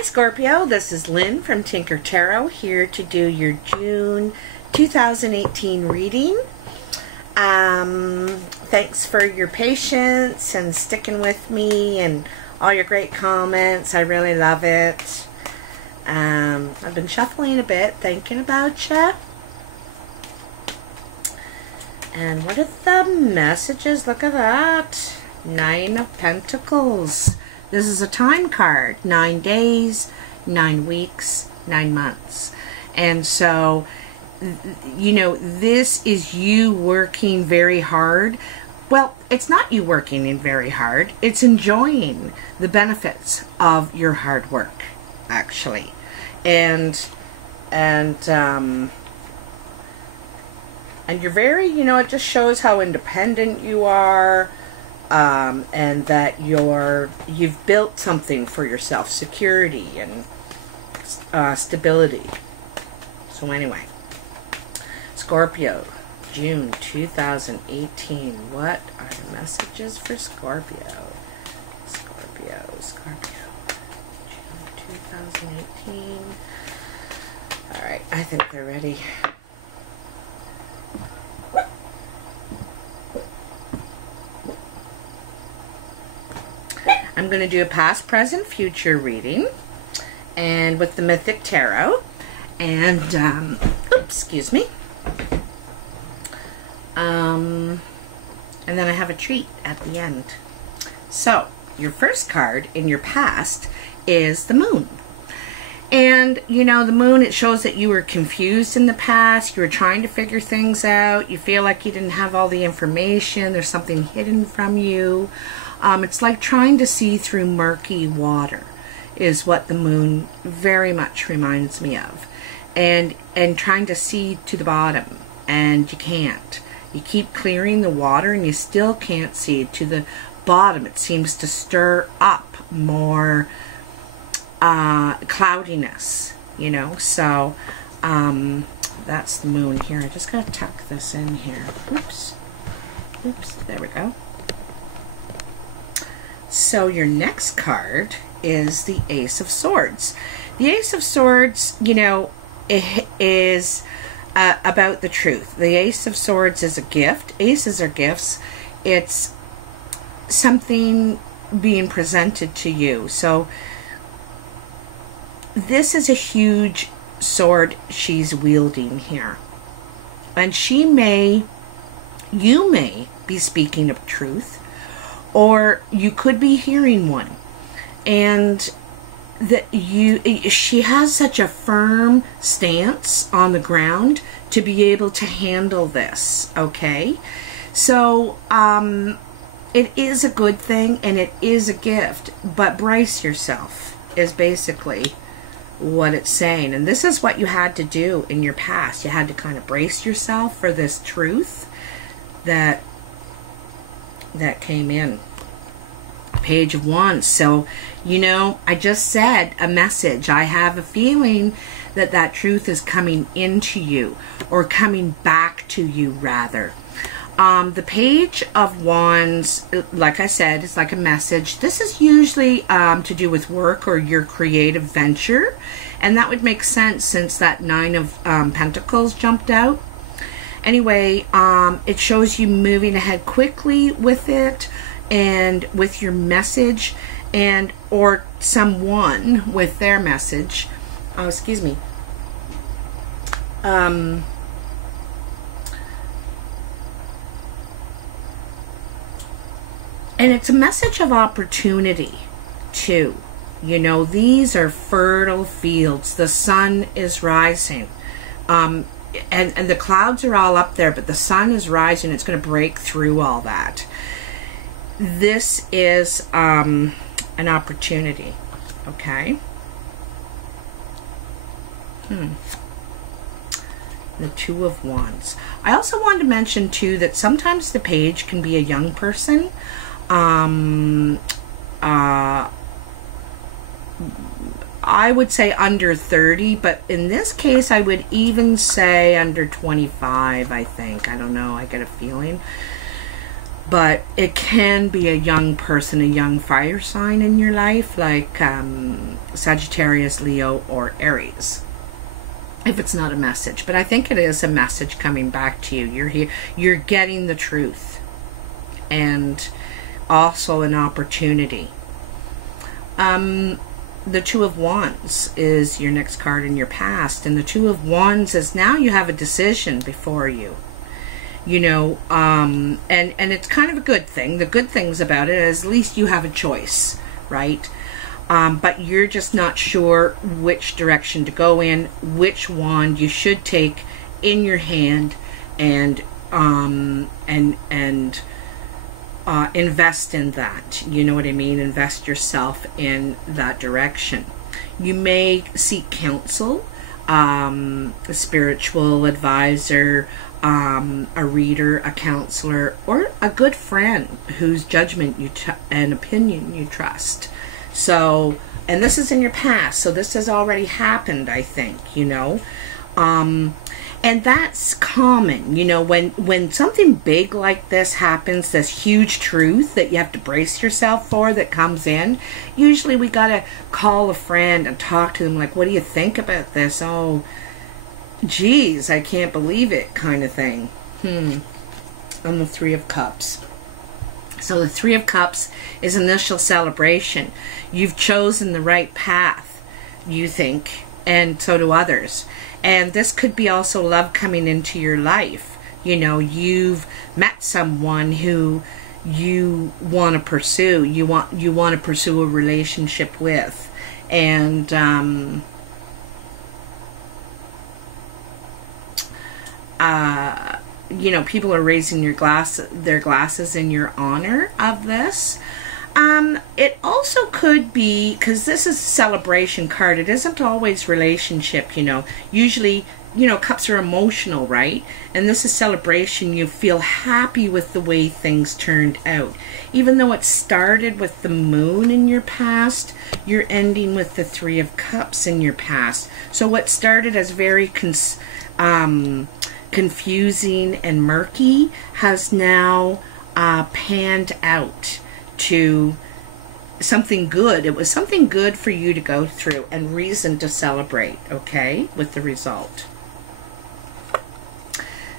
Hi Scorpio, this is Lynn from Tinker Tarot here to do your June 2018 reading. Thanks for your patience and sticking with me and all your great comments. I really love it. I've been shuffling a bit, thinking about you. And what are the messages? Look at that. 9 of Pentacles. This is a time card. 9 days, 9 weeks, 9 months. And so, you know, this is you working very hard. Well, it's not you working in very hard. It's enjoying the benefits of your hard work, actually. And you're very, you know, it just shows how independent you are. And that you've built something for yourself, security and stability. So anyway, Scorpio, June 2018. What are the messages for Scorpio? Scorpio, June 2018. All right, I think they're ready. I'm going to do a past, present, future reading, and with the Mythic Tarot, and excuse me, and then I have a treat at the end. So your first card in your past is the Moon. And you know, the Moon, it shows that you were confused in the past. You were trying to figure things out. You feel like you didn't have all the information. There's something hidden from you. It's like trying to see through murky water is what the Moon very much reminds me of. And trying to see to the bottom, and you can't. You keep clearing the water and you still can't see to the bottom. It seems to stir up more cloudiness, you know. So that's the Moon here. I just gotta tuck this in here. Oops, there we go. So your next card is the Ace of Swords. The Ace of Swords, you know, it is about the truth. The Ace of Swords is a gift. Aces are gifts. It's something being presented to you. So this is a huge sword she's wielding here. And you may be speaking of truth, or you could be hearing one, and that she has such a firm stance on the ground to be able to handle this. Okay, so it is a good thing and it is a gift, but brace yourself is basically what it's saying. And this is what you had to do in your past. You had to kind of brace yourself for this truth that came in. Page of Wands. So, you know, I just said a message. I have a feeling that that truth is coming into you, or coming back to you, rather. The Page of Wands, like I said, is like a message. This is usually to do with work or your creative venture, and that would make sense since that 9 of Pentacles jumped out. Anyway, it shows you moving ahead quickly with it, and with your message, and or someone with their message. Oh, excuse me. And it's a message of opportunity too. You know, these are fertile fields. The sun is rising. And the clouds are all up there, but the sun is rising. It's going to break through all that. This is an opportunity. Okay. The Two of Wands. I also wanted to mention too that sometimes the page can be a young person. I would say under 30, but in this case I would even say under 25, I think. I don't know, I get a feeling. But it can be a young person, a young fire sign in your life, like Sagittarius, Leo, or Aries, if it's not a message. But I think it is a message coming back to you. You're here, you're getting the truth, and also an opportunity. The Two of Wands is your next card in your past, and the Two of Wands is now you have a decision before you. You know, and it's kind of a good thing. The good things about it is at least you have a choice, right? But you're just not sure which direction to go in, which wand you should take in your hand, and invest in that. You know what I mean? Invest yourself in that direction. You may seek counsel, a spiritual advisor, a reader, a counselor, or a good friend whose judgment and opinion you trust. So, and this is in your past, so this has already happened, I think, you know. And that's common, you know, when something big like this happens, this huge truth that you have to brace yourself for that comes in, usually we gotta call a friend and talk to them, like, what do you think about this? Oh, geez, I can't believe it, kind of thing. And the Three of Cups. So the Three of Cups is initial celebration. You've chosen the right path, you think, and so do others. And this could be also love coming into your life. You know, you've met someone who you want to pursue. You want to pursue a relationship with, and you know, people are raising their glasses in your honor of this. It also could be, because this is a celebration card, it isn't always relationship, you know. Usually, you know, cups are emotional, right? And this is celebration. You feel happy with the way things turned out. Even though it started with the moon in your past, you're ending with the Three of Cups in your past. So what started as very confusing and murky has now panned out to something good. It was something good for you to go through and reason to celebrate, okay, with the result.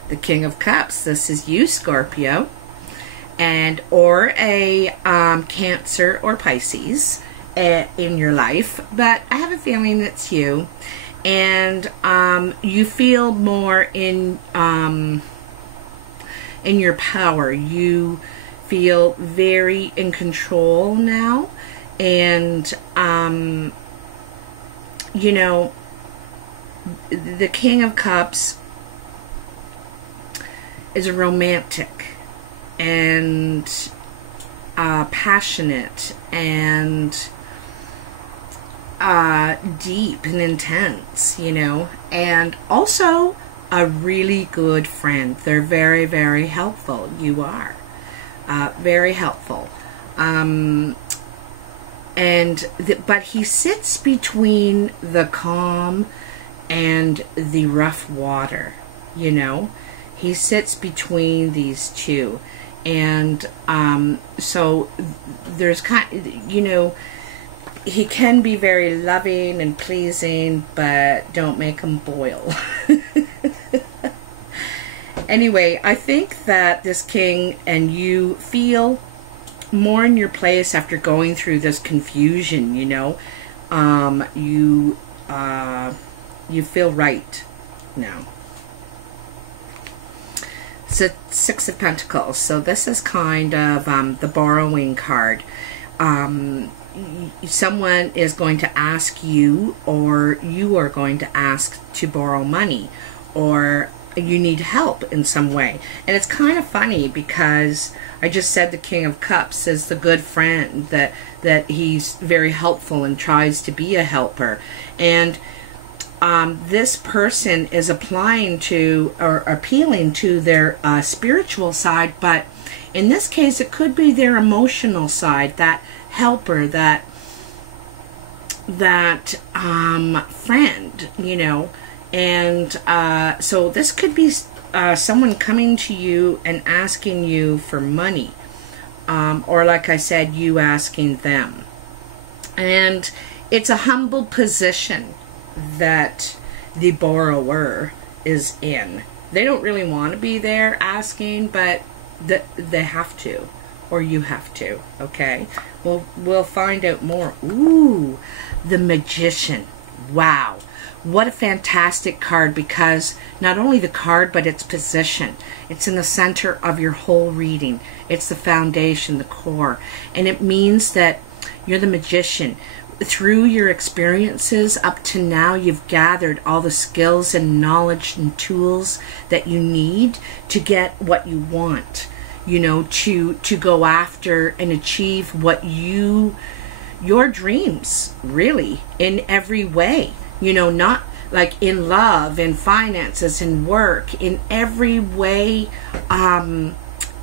The King of Cups, this is you, Scorpio, and or a Cancer or Pisces in your life, but I have a feeling it's you. And you feel more in your power. You feel very in control now, and you know, the King of Cups is a romantic and passionate and deep and intense, you know, and also a really good friend. They're very, very helpful. You are very helpful. But he sits between the calm and the rough water, you know. He sits between these two. And so there's you know, he can be very loving and pleasing, but don't make him boil. Anyway, I think that this king and you feel more in your place after going through this confusion, you know. You feel right now. So Six of Pentacles. So this is kind of the borrowing card. Someone is going to ask you, or you are going to ask to borrow money, or you need help in some way. And it's kind of funny because I just said the King of Cups is the good friend, that he's very helpful and tries to be a helper. And this person is applying to or appealing to their spiritual side, but in this case it could be their emotional side, that helper, that friend, you know. And so this could be someone coming to you and asking you for money, or like I said, you asking them. And it's a humble position that the borrower is in. They don't really want to be there asking, but they have to, or you have to, okay? We'll find out more. Ooh, the Magician. Wow. What a fantastic card, because not only the card, but its position. It's in the center of your whole reading. It's the foundation, the core. And it means that you're the magician. Through your experiences up to now, you've gathered all the skills and knowledge and tools that you need to get what you want, you know, to go after and achieve what your dreams, really, in every way. You know, not like in love, in finances, in work, in every way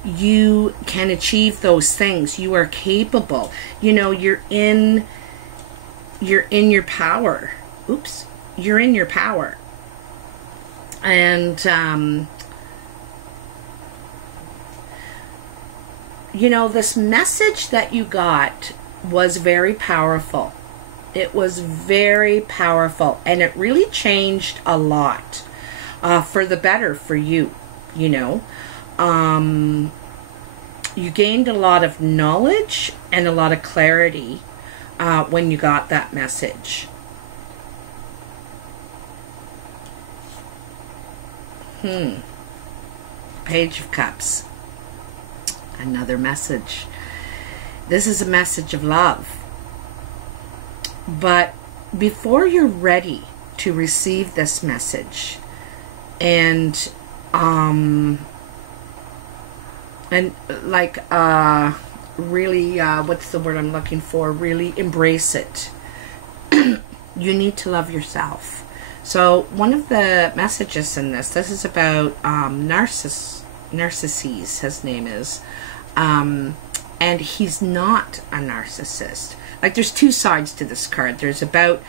you can achieve those things. You are capable. You know, you're in your power. Oops. You're in your power. And, you know, this message that you got was very powerful. It was very powerful, and it really changed a lot for the better for you, you know. You gained a lot of knowledge and a lot of clarity when you got that message. Page of Cups. Another message. This is a message of love. But before you're ready to receive this message and like really what's the word I'm looking for, really embrace it, you need to love yourself. So one of the messages in this is about Narcissus, his name is, and he's not a narcissist. Like, there's two sides to this card. There's about,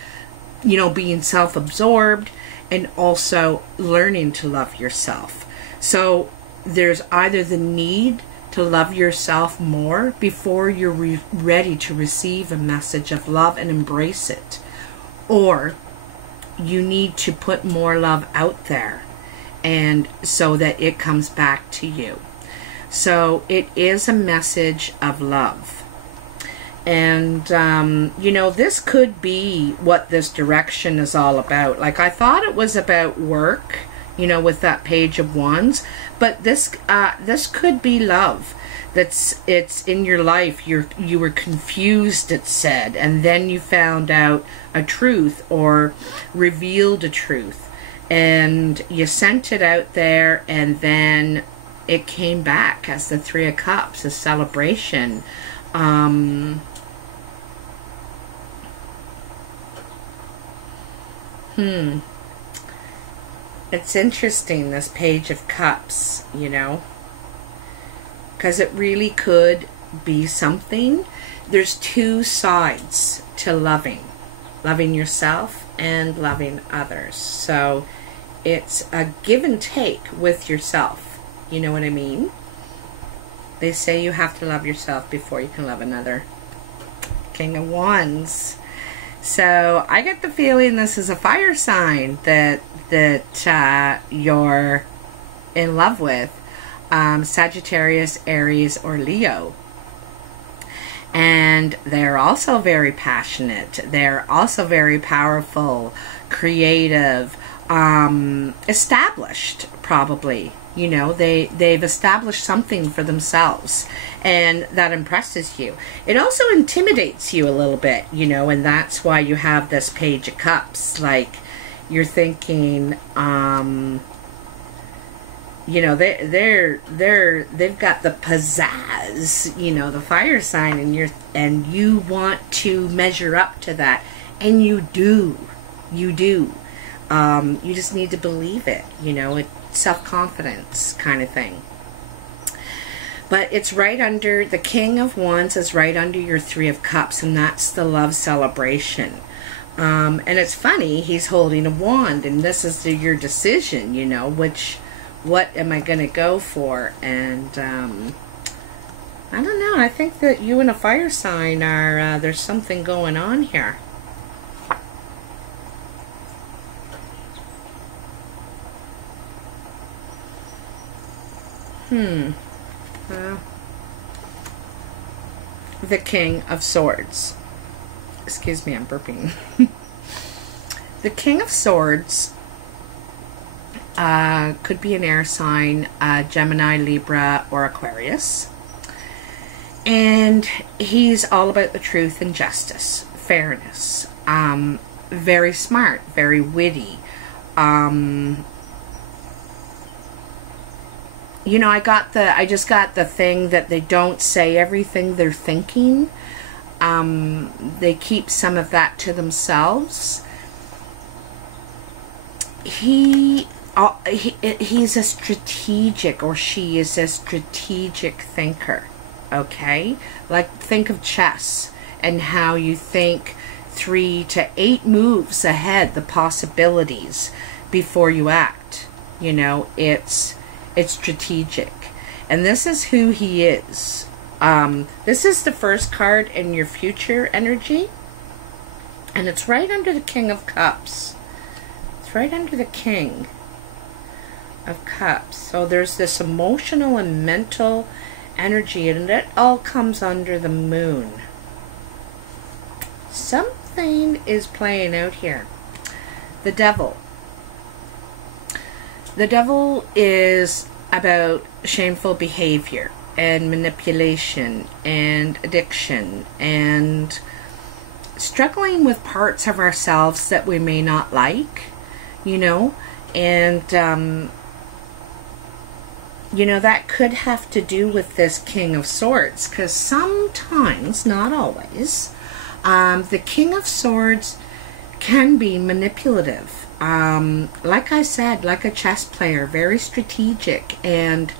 you know, being self-absorbed and also learning to love yourself. So there's either the need to love yourself more before you're ready to receive a message of love and embrace it, or you need to put more love out there and so that it comes back to you. So it is a message of love. And, you know, this could be what this direction is all about. Like, I thought it was about work, you know, with that Page of Wands. But this could be love. It's in your life. You were confused, it said. And then you found out a truth or revealed a truth. And you sent it out there, and then it came back as the Three of Cups, a celebration. It's interesting, this Page of Cups, you know, because it really could be something. There's two sides to loving yourself and loving others. So it's a give and take with yourself. You know what I mean? They say you have to love yourself before you can love another. King of Wands. So I get the feeling this is a fire sign that you're in love with. Sagittarius, Aries, or Leo. And they're also very passionate. They're also very powerful, creative, established, probably. You know, they've established something for themselves, and that impresses you. It also intimidates you a little bit, you know, and that's why you have this Page of Cups. Like, you're thinking, you know, they've got the pizzazz, you know, the fire sign, and you want to measure up to that, and you do. You just need to believe it, you know. It's self-confidence kind of thing. But it's right under, the King of Wands is right under your Three of Cups, and that's the love celebration. And it's funny, he's holding a wand, and this is your decision, you know, what am I going to go for? And I don't know, I think that you and a fire sign are, there's something going on here. The King of Swords. Excuse me, I'm burping. The King of Swords could be an air sign, Gemini, Libra, or Aquarius. And he's all about the truth and justice, fairness. Very smart, very witty. You know, I just got the thing that they don't say everything they're thinking. They keep some of that to themselves. He's a strategic, or she is a strategic thinker. Okay? Like, think of chess and how you think 3 to 8 moves ahead, the possibilities before you act. You know, it's strategic. And this is who he is. This is the first card in your future energy. And it's right under the King of Cups. It's right under the King of Cups. So there's this emotional and mental energy, and it all comes under the moon. Something is playing out here. The Devil. The Devil is about shameful behavior and manipulation and addiction and struggling with parts of ourselves that we may not like, you know, and you know, that could have to do with this King of Swords, because sometimes, not always, the King of Swords can be manipulative. Like I said, like a chess player, very strategic, and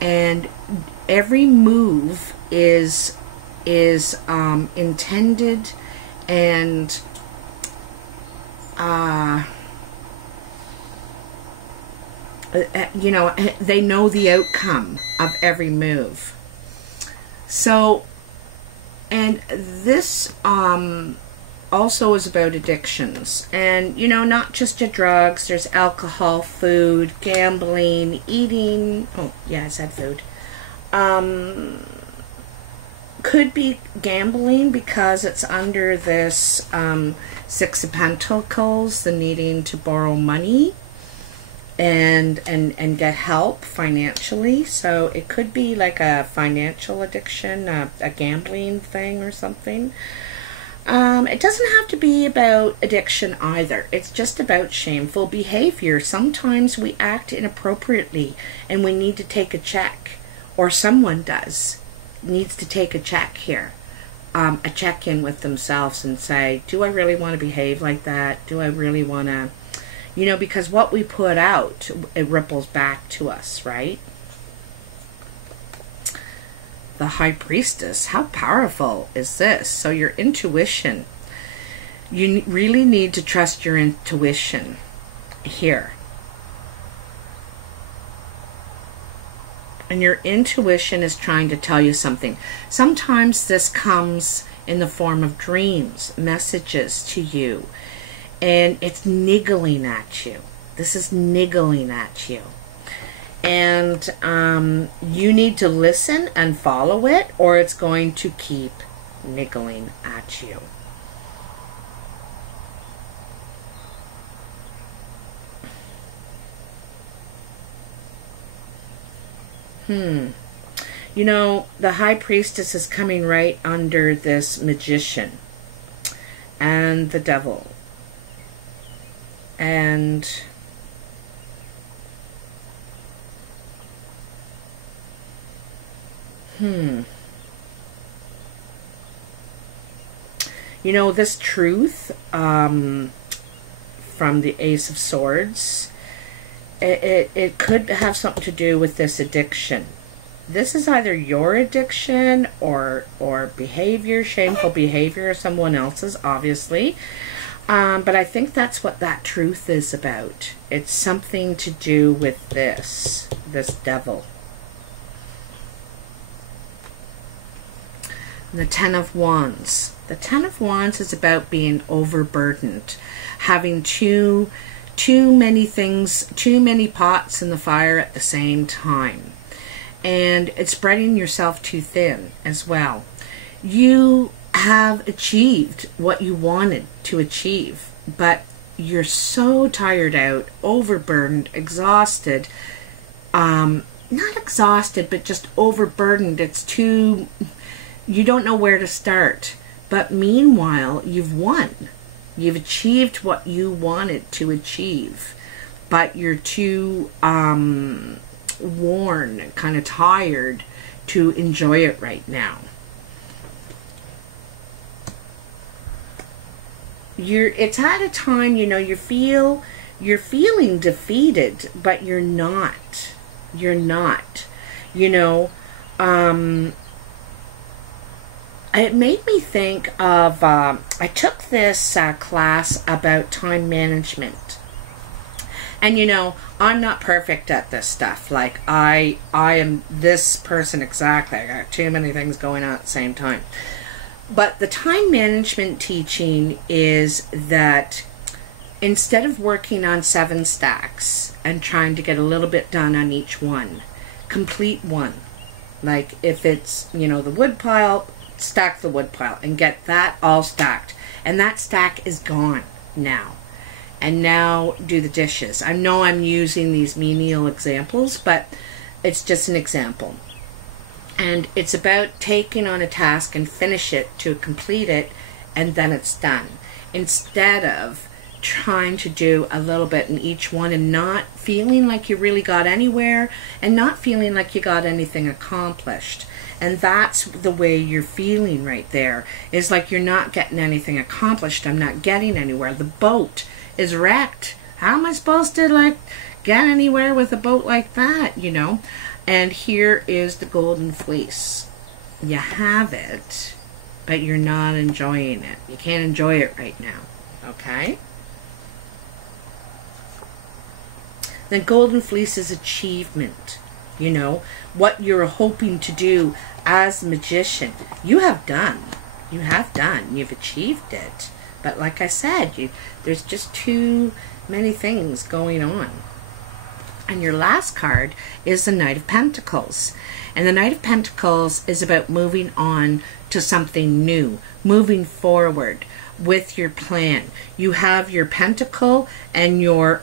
every move is intended, and you know, they know the outcome of every move. So, and this also is about addictions, and you know, not just to drugs. There's alcohol, food, gambling, eating. Oh yeah, I said food. Could be gambling because it's under this 6 of Pentacles, the needing to borrow money and get help financially. So it could be like a financial addiction, a gambling thing or something. It doesn't have to be about addiction either. It's just about shameful behavior. Sometimes we act inappropriately and we need to take a check, or someone needs to take a check here, a check-in with themselves and say, do I really want to behave like that? Do I really want to, you know, because what we put out, it ripples back to us, right? The High Priestess, how powerful is this? So your intuition, you really need to trust your intuition here. And your intuition is trying to tell you something. Sometimes this comes in the form of dreams, messages to you, and it's niggling at you. This is niggling at you. And you need to listen and follow it, or it's going to keep niggling at you. You know, the High Priestess is coming right under this Magician and the Devil. And you know, this truth from the Ace of Swords, it could have something to do with this addiction. This is either your addiction or behavior, shameful behavior, or someone else's, obviously. But I think that's what that truth is about. It's something to do with this Devil. And the Ten of Wands. The Ten of Wands is about being overburdened, having too many things, too many pots in the fire at the same time. and it's spreading yourself too thin as well. You have achieved what you wanted to achieve, but you're so tired out, overburdened, exhausted, not exhausted, but just overburdened. It's too, you don't know where to start. But meanwhile, you've won. You've achieved what you wanted to achieve, but you're too worn, kind of tired to enjoy it right now. It's at a time, you know, you're feeling defeated, but you're not. You're not. You know, it made me think of, I took this class about time management. And, you know, I'm not perfect at this stuff. Like, I am this person exactly. I got too many things going on at the same time. But the time management teaching is that instead of working on 7 stacks and trying to get a little bit done on each one, complete one. Like, if it's, you know, the wood pile, stack the wood pile and get that all stacked. And that stack is gone now. And now do the dishes. I know I'm using these menial examples, but it's just an example. And it's about taking on a task and finish it to complete it, and then it's done. Instead of trying to do a little bit in each one and not feeling like you really got anywhere and not feeling like you got anything accomplished. And that's the way you're feeling right there. Is like you're not getting anything accomplished. I'm not getting anywhere. The boat is wrecked. How am I supposed to, like, get anywhere with a boat like that, you know? And here is the golden fleece. You have it, but you're not enjoying it. You can't enjoy it right now, okay? The golden fleece is achievement, you know? What you're hoping to do as a magician, you have done. You have done. You've achieved it. But like I said, there's just too many things going on. And your last card is the Knight of Pentacles. And the Knight of Pentacles is about moving on to something new, moving forward with your plan. You have your pentacle and your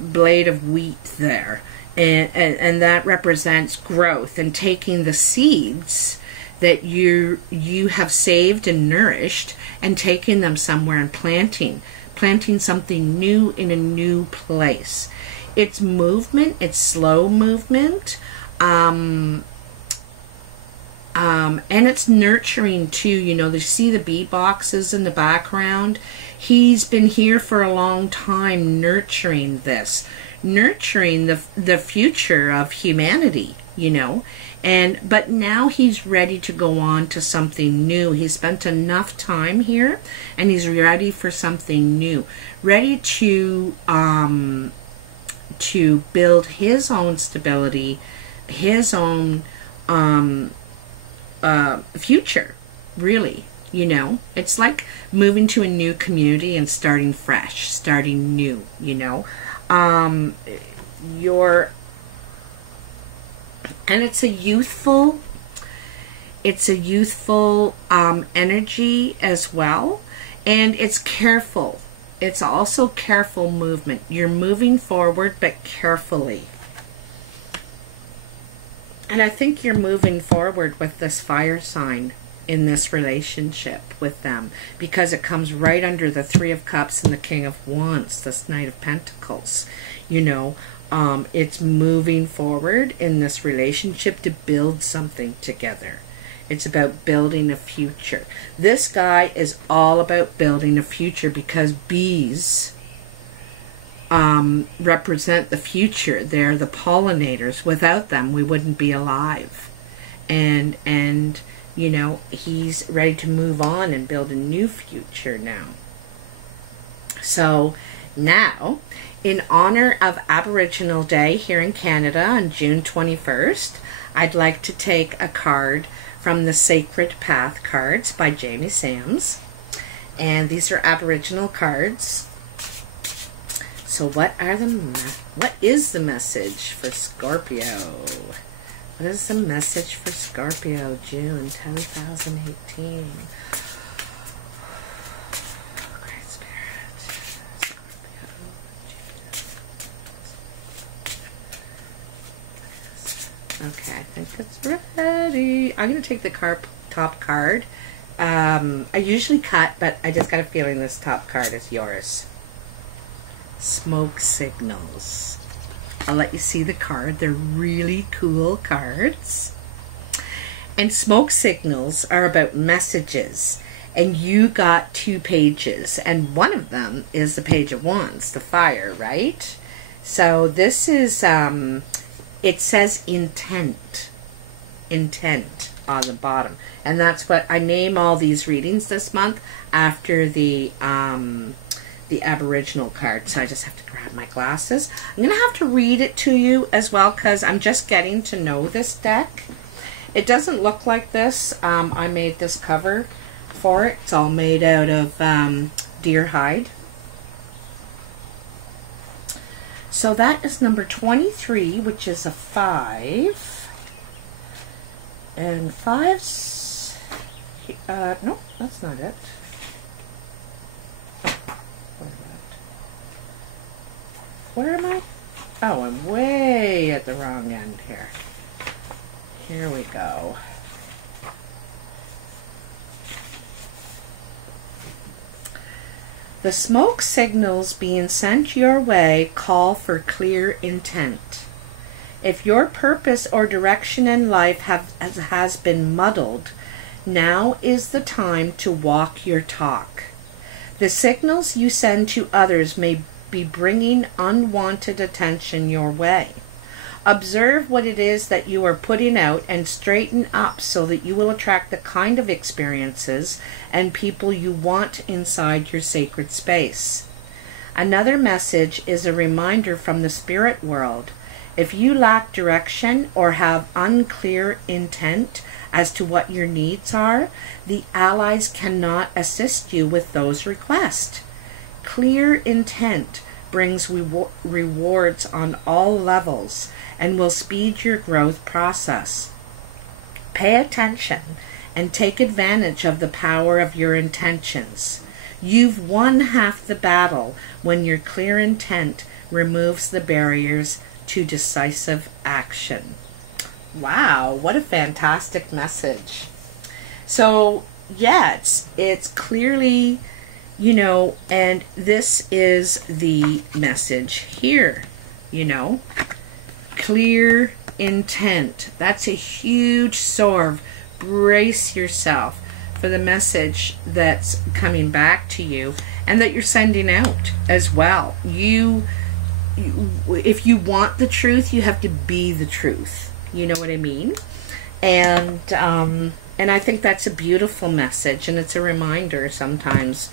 blade of wheat there. And that represents growth and taking the seeds that you have saved and nourished and taking them somewhere and planting something new in a new place. It's movement, it's slow movement, and it's nurturing too. You know, you see the bee boxes in the background. He's been here for a long time nurturing this, nurturing the future of humanity, you know. But now he's ready to go on to something new. He's spent enough time here, and he's ready for something new. Ready to build his own stability, his own future, really. You know, it's like moving to a new community and starting fresh, starting new, you know. And it's a youthful energy as well. And it's careful. It's also careful movement. You're moving forward, but carefully. And I think you're moving forward with this fire sign in this relationship with them, because it comes right under the Three of Cups and the King of Wands, this Knight of Pentacles. You know, it's moving forward in this relationship to build something together. It's about building a future. This guy is all about building a future, because bees represent the future. They're the pollinators. Without them, we wouldn't be alive. And you know, he's ready to move on and build a new future now. So now, in honor of Aboriginal Day here in Canada on June 21st, I'd like to take a card from the Sacred Path cards by Jamie Sams. And these are Aboriginal cards. So what is the message for Scorpio? What is the message for Scorpio, June 2018? Great Spirit. Scorpio, June. Okay, I think it's ready. I'm going to take the top card. I usually cut, but I just got a feeling this top card is yours. Smoke signals. I'll let you see the card. They're really cool cards. And smoke signals are about messages. And you got 2 pages. And one of them is the Page of Wands, the fire, right? So this is, it says intent. Intent on the bottom. And that's what I name all these readings this month after the Aboriginal card. So I just have to grab my glasses. I'm going to have to read it to you as well because I'm just getting to know this deck. It doesn't look like this. I made this cover for it. It's all made out of deer hide. So that is number 23, which is a 5. And 5's... no, that's not it. Where am I? Oh, I'm way at the wrong end here. Here we go. The smoke signals being sent your way call for clear intent. If your purpose or direction in life has been muddled, now is the time to walk your talk. The signals you send to others may be bringing unwanted attention your way. Observe what it is that you are putting out and straighten up so that you will attract the kind of experiences and people you want inside your sacred space. Another message is a reminder from the spirit world. If you lack direction or have unclear intent as to what your needs are, the allies cannot assist you with those requests. Clear intent brings rewards on all levels and will speed your growth process. Pay attention and take advantage of the power of your intentions. You've won half the battle when your clear intent removes the barriers to decisive action. Wow, what a fantastic message. So, yeah, it's clearly, you know, and this is the message here, you know. Clear intent. That's a huge sword. Brace yourself for the message that's coming back to you and that you're sending out as well. If you want the truth, you have to be the truth. You know what I mean? And I think that's a beautiful message, and it's a reminder sometimes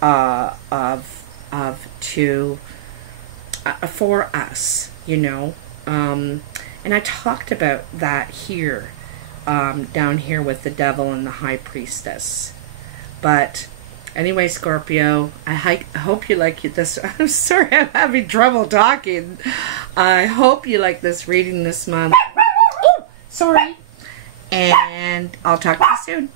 for us, you know. And I talked about that here, down here with the devil and the high priestess. But anyway, Scorpio, I hope you like this. I'm sorry, I'm having trouble talking. I hope you like this reading this month. Ooh, sorry. And I'll talk to you soon.